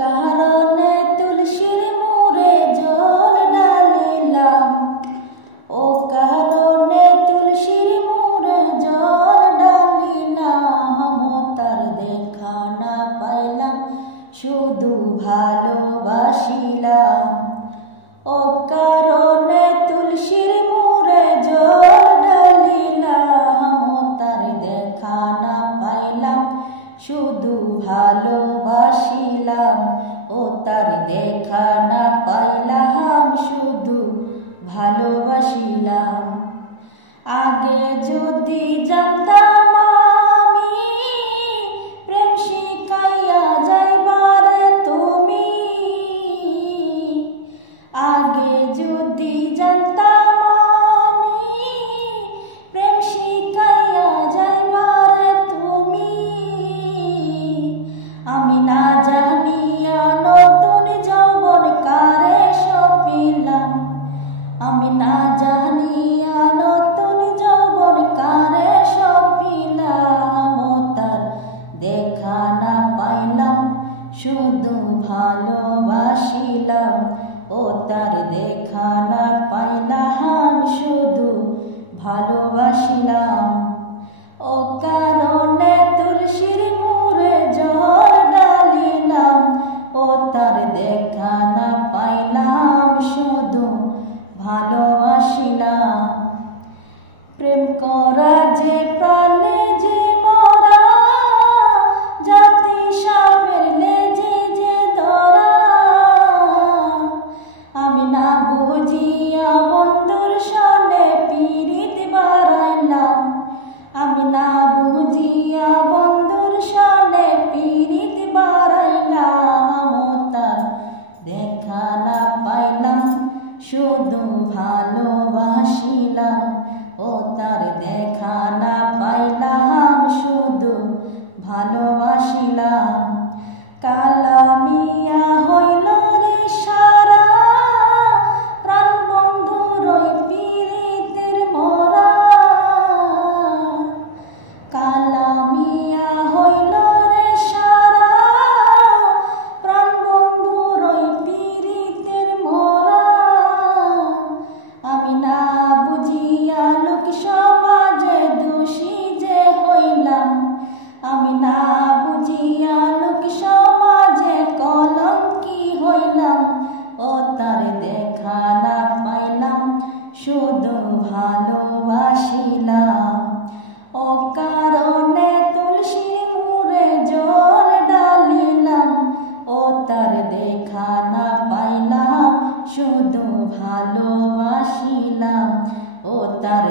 কারণে তুলসীর মুড়ে জল ঢালিলাম, ও কারণে তুলসীর মুড়ে জল ঢালিলাম। তার দেখা না পাইলাম শুধু ভালোবাসিলাম, ও কারণে তুলসীর মুড়ে জল ঢালিলাম। তার দেখা না পাইলাম শুধু ভালোবাসিলাম, ও তার দেখা না পাইলাম শুধু ভালোবাসিলাম। আগে যদি জানতাম আমি প্রেম শিখাইয়া যাইবারে তুমি, আগে যদি জানতাম আমি প্রেম শিখাইয়া যাইবারে তুমি, আমি না জানিয়া নতুন যৌবন কারে সপিলাম, আমি না জানিয়া নতুন যৌবন কারে সপিলাম। ও তার দেখা না পাইলাম শুধু ভালোবাসিলাম, ও তার দেখা না পাইলাম শুধু ভালোবাসিলাম। ও কারণে তুলসীর মুড়ে জল ঢালিলাম, ও তার দেখা না পাইলাম শুধু ভালোবাসিলাম। প্রেম করা যে প্রাণে যে মরা, জাতি সাপের লেজে যে ধরা, আমি না বুঝিয়া বন্ধুর সনে পীড়িত বাড়াইলাম, আমি না বুঝিয়া বন্ধুর সনে পীড়িত বাড়াইলাম। ও তার দেখা না পাইলাম শুধু ভালোবাসিলাম, ও তার দেখা না পাইলাম শুধু ভালোবাসিলাম। কালা মিয়া হইল রে সারা, প্রাণ বন্ধুর ওই পীড়িতের মরা, কালা মিয়া হইল রে সারা, প্রাণ বন্ধুর ওই পীড়িতের মরা। আমি না বুঝিয়া লোক সমাজে দোষী যে হইলাম, আমি না বুঝিয়া লোক সমাজে কলঙ্কি হইলাম, ও তার দেখা না পাইলাম শুধু ভালোবাসিলাম। ও কারণে তুলসীর মুড়ে জল ঢালিলাম, ও তার দেখা না পাইলাম শুধু ভালোবাসিলাম, ও তার